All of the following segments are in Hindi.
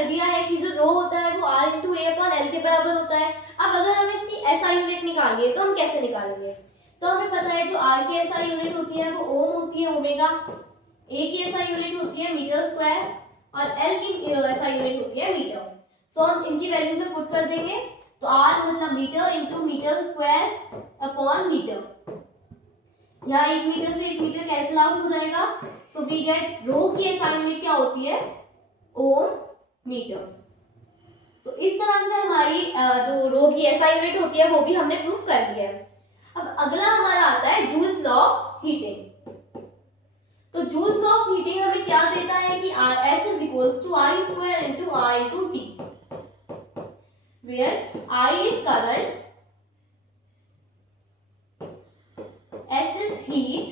कर दिया है कि जो रो होता है वो r इंटू ए अपॉन एल के बराबर होता है। अब अगर हमें इसकी एसआई यूनिट निकालनी है तो हम कैसे निकालेंगे? तो हमें पता है जो r की एसआई यूनिट होती है वो ओम होती है ओमेगा, a की एसआई यूनिट होती है मीटर स्क्वायर और l की एसआई यूनिट होती है मीटर। सो हम इनकी वैल्यूज में पुट कर देंगे तो r मतलब metre into metre square upon metre, यहाँ 1 मीटर से 1 मीटर कैंसिल आउट हो जाएगा। सो वी गेट रो की एसआई यूनिट क्या होती है? ओम मीटर। तो इस तरह से हमारी जो रो की एसआई यूनिट होती है वो भी हमने प्रूफ कर दिया है। अब अगला हमारा आता है जूल्स लॉ ऑफ हीटिंग। तो जूल्स लॉ ऑफ हीटिंग हमें क्या देता है कि H is equals to I square into I into T, where I is current, H is heat,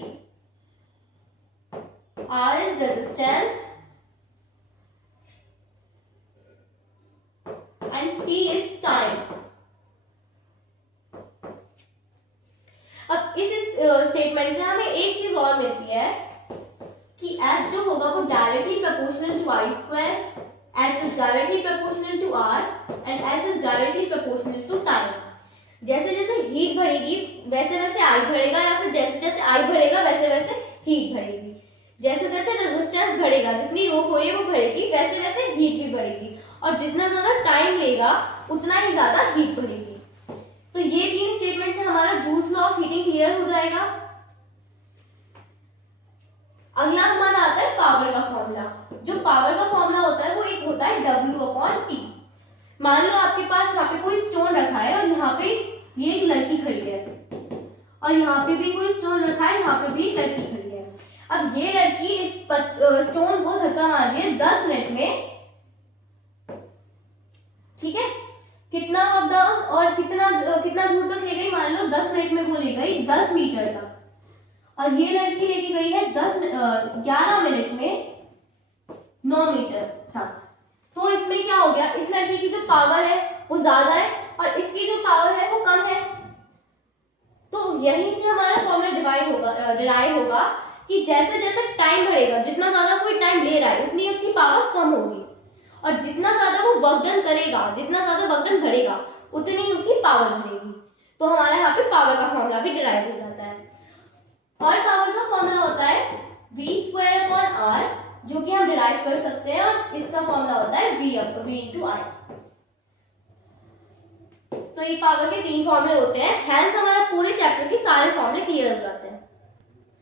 R is resistance and T is time. अब इस स्टेटमेंट से हमें एक चीज और मिलती है कि H जो होगा वो directly proportional to I square, H is directly proportional to R and H is directly proportional to time. जैसे जैसे हीट बढ़ेगी वैसे वैसे I बढ़ेगा, या फिर जैसे जैसे I बढ़ेगा वैसे वैसे हीट बढ़ेगी। जैसे जैसे रेजिस्टेंस बढ़ेगा, जितनी रो हो रही है वो बढ़ेगी, वैसे वैसे हीट भी बढ़ेगी, और जितना ज्यादा टाइम लेगा उतना ही ज्यादा हीट बढ़ेगी। तो ये 3 स्टेटमेंट से हमारा joules law of heating clear हो जाएगा। अगला हमारा आता है पावर का फॉर्मूला। जो पावर का फॉर्मूला होता है वो एक होता है W/T। मान लो आपके पास यहाँ पे कोई स्टोन रखा है और यहाँ पे ये एक लड़की खड़ी है, और यहाँ पे भी कोई स्टोन रखा है, यहाँ पे भी एक लड़की खड़ी है। अब ये लड़की इस स्टोन को धक्का मार रही है 10 मिनट में, ठीक है? कितना अप डाउन और कितना दूर तक ले गई? मान लो 10 मिनट में वो ले गई 10 मीटर तक, और ये लड़की लेके गई है 11 मिनट में 9 मीटर तक। तो इसमें क्या हो गया? इस लड़की की जो पावर है वो ज्यादा है और इसकी जो पावर है वो कम है। तो यहीं से हमारा फॉर्मूला डिराइव होगा कि जैसे जैसे टाइम बढ़ेगा, जितना ज्यादा कोई टाइम ले रहा है उतनी उसकी पावर कम होगी, और जितना ज्यादा वो वर्क डन करेगा, जितना ज्यादा वर्क डन बढ़ेगा उतनी उसकी पावर बढ़ेगी। तो हमारा यहाँ पे पावर का फॉर्मूला भी डिराइव हो जाता है। और पावर का फॉर्मूला होता है V²/R, जो कि हम डिराइव कर सकते हैं, और इसका फॉर्मूला होता है V/I। तो ये पावर के 3 फॉर्मूले होते हैं। हैंस हमारा पूरे चैप्टर के सारे फॉर्मूले क्लियर हो जाते हैं।